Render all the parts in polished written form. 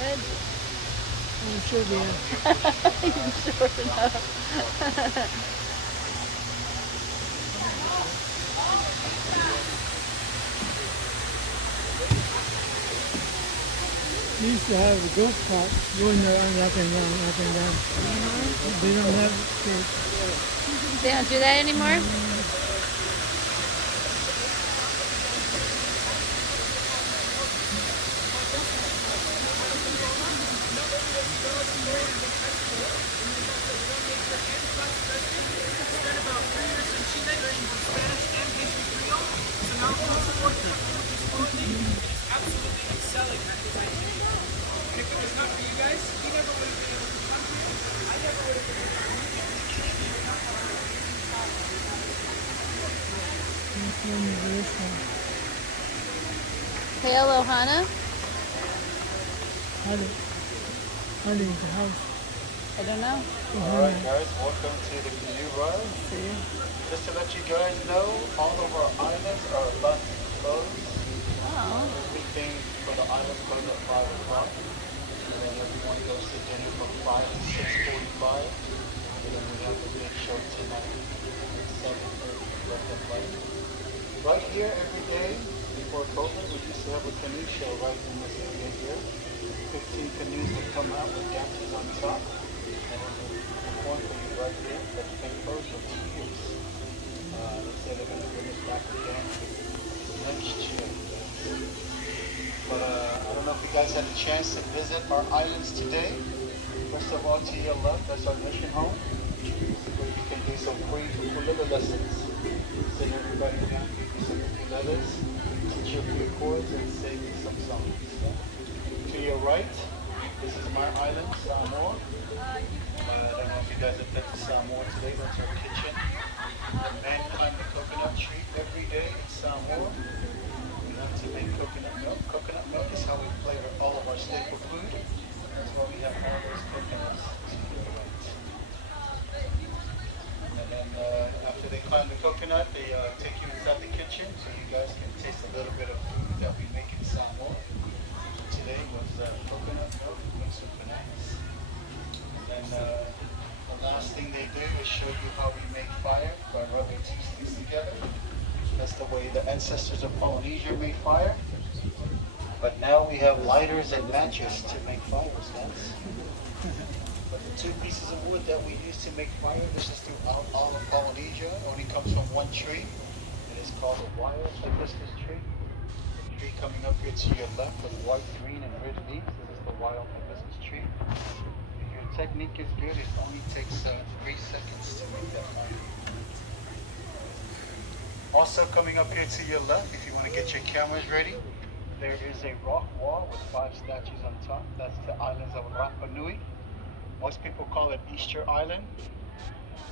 ahead? You should be. Sure enough. We used to have a golf cart going around up and down, up and down. They don't have it. They don't do that anymore? Hey, Alohana? Honey's the house. I don't know. Alright guys, welcome to the canoe ride. Just to let you guys know, all of our islands are about to close. Oh. Everything for the island closes at 5 o'clock. And then everyone goes to dinner from 5 to 6:45. And then we have the big show tonight at 7:30 left and light. Right here every day before COVID, we used to have a canoe show right in this area here. 15 canoes would come out with dancers on top. And then they perform for you right here. That's been closed for 2 years. They say they're going to bring it back again next year. But I don't know if you guys had a chance to visit our islands today. First of all, to your left, that's our mission home, where you can do some free ukulele lessons. Sit everybody down, give you some ukuleles, teach you a few chords, and sing you some songs. To your right, this is my island, Samoa. I don't know if you guys have been to Samoa today. That's our kitchen. The men climb the coconut tree every day in Samoa. We have to make coconut milk. Coconut milk is how we flavor all of our staple food. That's why we have all those coconuts to your right. And then after they climb the coconut, they take you inside the kitchen so you guys can taste a little bit of food that we make in Samoa. Today was coconut milk mixed with bananas. And then the last thing they do is show you how we make fire by rubbing two sticks together. That's the way the ancestors of Polynesia made fire. But now we have lighters and matches to make fires, guys. But the two pieces of wood that we use to make fire, this is throughout all of Polynesia, only comes from one tree. It is called a wild hibiscus tree. The tree coming up here to your left with white, green, and red leaves. This is the wild hibiscus tree. If your technique is good, it only takes 3 seconds to make that fire. Also coming up here to your left, if you want to get your cameras ready, there is a rock wall with 5 statues on top. That's the Islands of Rapa Nui. Most people call it Easter Island.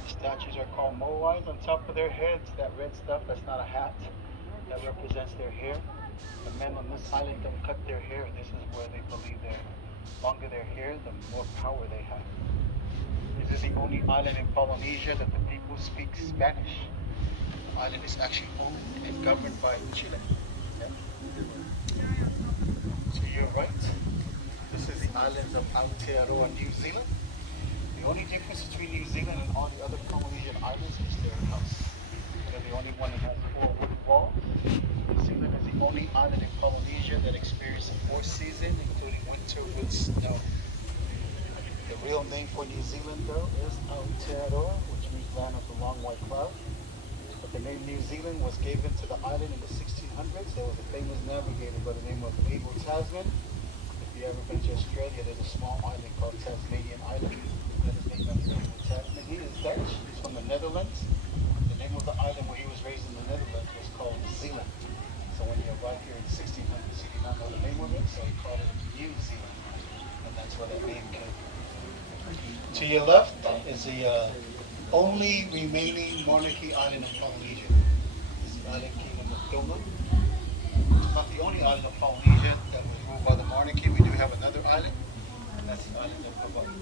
The statues are called moais. On top of their heads, that red stuff, that's not a hat. That represents their hair. The men on this island don't cut their hair. This is where they believe the longer their hair, the more power they have. This is the only island in Polynesia that the people speak Spanish. The island is actually owned and governed by Chile. Yeah. To your right, this is the islands of Aotearoa, New Zealand. The only difference between New Zealand and all the other Polynesian islands is their house. They're the only one that has 4 wood walls. New Zealand is the only island in Polynesia that experiences a 4th season, including winter with snow. The real name for New Zealand, though, is Aotearoa, which means land of the long white cloud. But the name New Zealand was given to the island in the 1600s. There was a famous navigator by the name of Abel Tasman. If you ever been to Australia, there's a small island called Tasmanian Island. That is named after Abel Tasman. He is Dutch. He's from the Netherlands. The name of the island where he was raised in the Netherlands was called Zeeland. So when you arrived here in the 1600s, he did not know the name of it, so he called it New Zealand. And that's where that name came. To your left is the only remaining monarchy island of Polynesia. This is the island kingdom of Doma. It's not the only island of Polynesia that was ruled by the monarchy. We do have another island, and that's the island of Hawaii.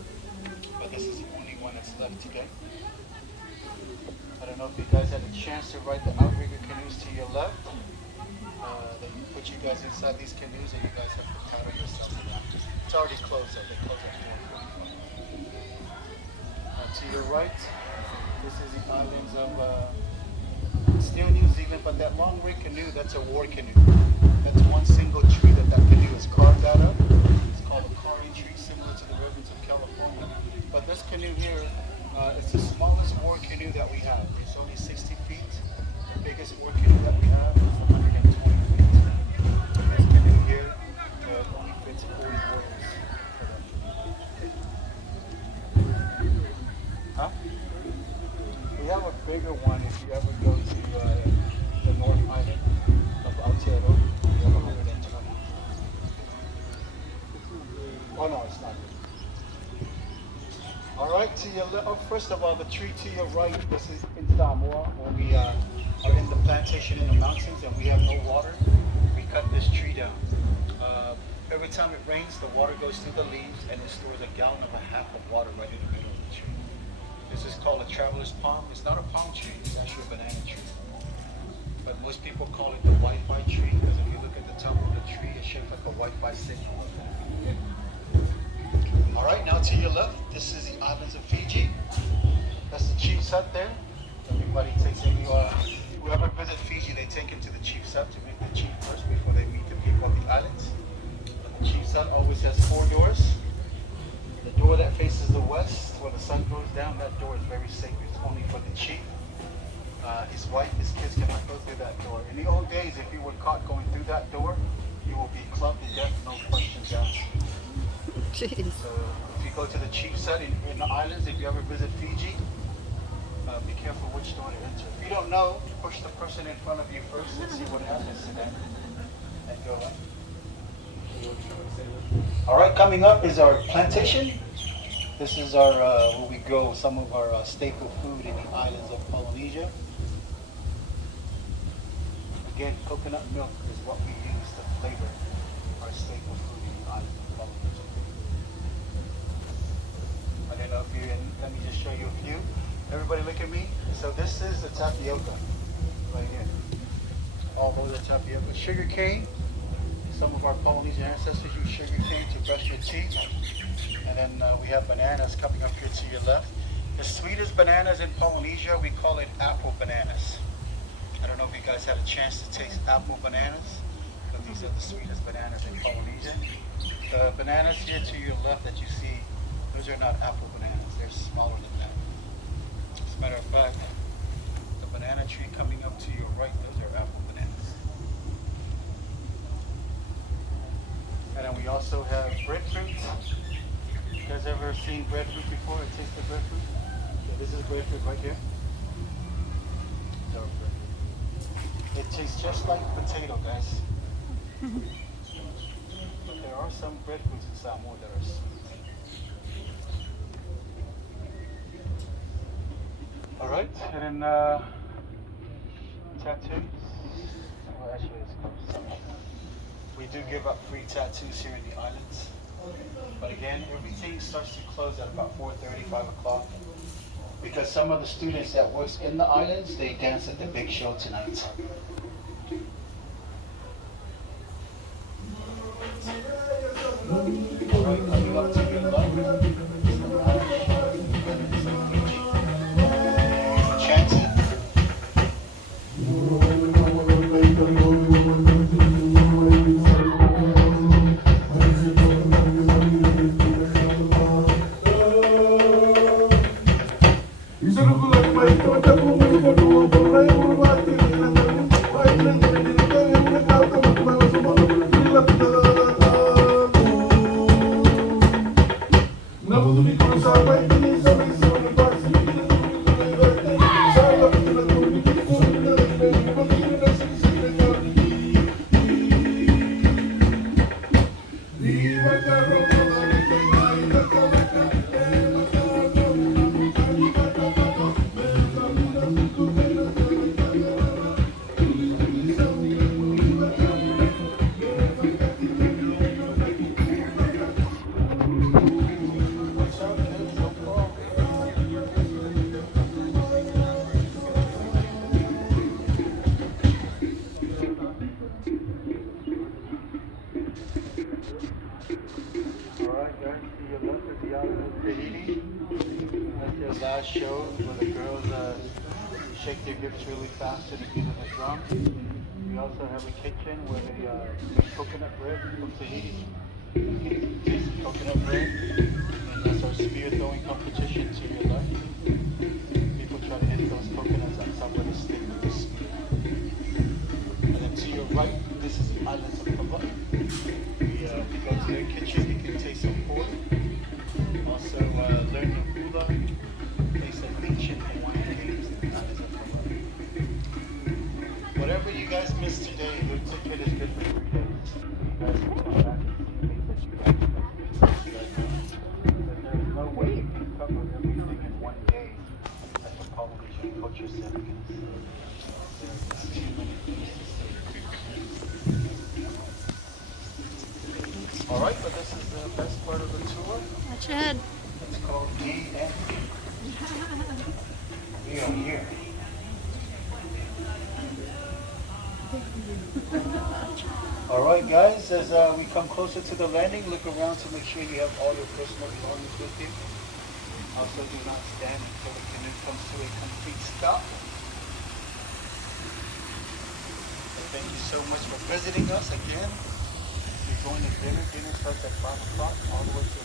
But this is the only one that's left today. I don't know if you guys had a chance to ride the outrigger canoes to your left. They put you guys inside these canoes and you guys have to paddle yourself around. It's already closed up. They closed at 4:45. To your right, this is the islands of still New Zealand, but that long rig canoe, that's a war canoe. That's one single tree that canoe is carved out of. It's called a kauri tree, similar to the ribbons of California. But this canoe here, it's the smallest war canoe that we have. It's only 60 feet. The biggest war canoe that we have is 120 feet. This canoe here only fits 40 warriors. Huh? We have a bigger one if you ever go to the North Island of Aotearoa. We have 120. Oh no, it's not. All right, to your left. Oh, first of all, the tree to your right. This is in Samoa when we are in the plantation in the mountains and we have no water. We cut this tree down. Every time it rains, the water goes through the leaves and it stores a gallon and a half of water right in the middle of the tree. This is called a traveler's palm. It's not a palm tree. It's actually a banana tree. But most people call it the Wi-Fi tree because if you look at the top of the tree, it's shaped like a Wi-Fi signal. All right, now to your left, this is the Islands of Fiji. That's the chief's hut there. Everybody takes in whoever visits Fiji, they take him to the chief's hut to meet the chief first before they meet the people of the islands. The chief's hut always has 4 doors. The door that faces the west, where the sun goes down, that door is very sacred. It's only for the chief. His wife, his kids cannot go through that door. In the old days, if you were caught going through that door, you will be clubbed to death, no questions asked. Jeez. So if you go to the chief's hut in the islands, if you ever visit Fiji, be careful which door to enter. If you don't know, push the person in front of you first and see what happens to them. And go on. All right, coming up is our plantation. This is our where we grow some of our staple food in the islands of Polynesia. Again, coconut milk is what we use to flavor our staple food in the islands of Polynesia. I don't know if you, let me just show you a few. Everybody look at me. So this is the tapioca, right here. All those are tapioca. Sugar cane. Some of our Polynesian ancestors use sugar cane to brush your teeth. And then we have bananas coming up here to your left. The sweetest bananas in Polynesia, we call it apple bananas. I don't know if you guys had a chance to taste apple bananas, but these are the sweetest bananas in Polynesia. The bananas here to your left that you see, those are not apple bananas. They're smaller than that. As a matter of fact, the banana tree coming up to your right, those are apple bananas. And then we also have breadfruit. You guys ever seen breadfruit before or tasted breadfruit? So this is breadfruit right here. It tastes just like potato, guys. But there are some breadfruits in Samoa that are sweet. All right, and then tattoos. Well, actually, it's close. We do give up free tattoos here in the islands. But again, everything starts to close at about 4:30, 5 o'clock. Because some of the students that works in the islands, they dance at the big show tonight. All right, coming up to your left. Chancy. your left is the island of Fiji. That's your last show where the girls shake their hips really fast to the beat of the drum. We also have a kitchen where they make coconut bread from Tahiti. Taste coconut bread. And that's our spear throwing competition to your left. People try to hit those coconuts on top of the stick with the spear. And then to your right, this is the Islands of Rapa Nui. If you go to their kitchen, you can taste some pork. Also learn the hula, play some ancient Hawaiian games in the Islands of Rapa Nui. Whatever you guys missed today, your ticket is good for 3 days. You guys can come back and see things that you guys missed. You guys know? But there's no way you can cover everything in 1 day at the Polynesian Cultural Center Canoe. There's too many things to see. All right, but this is the best part of the tour. Watch your head. It's called DN. We are here. All right, guys, as we come closer to the landing, look around to make sure you have all your personal belongings with you. Also, do not stand until the canoe comes to a complete stop. Thank you so much for visiting us again. You're going to dinner. Dinner starts at 5 o'clock all the way till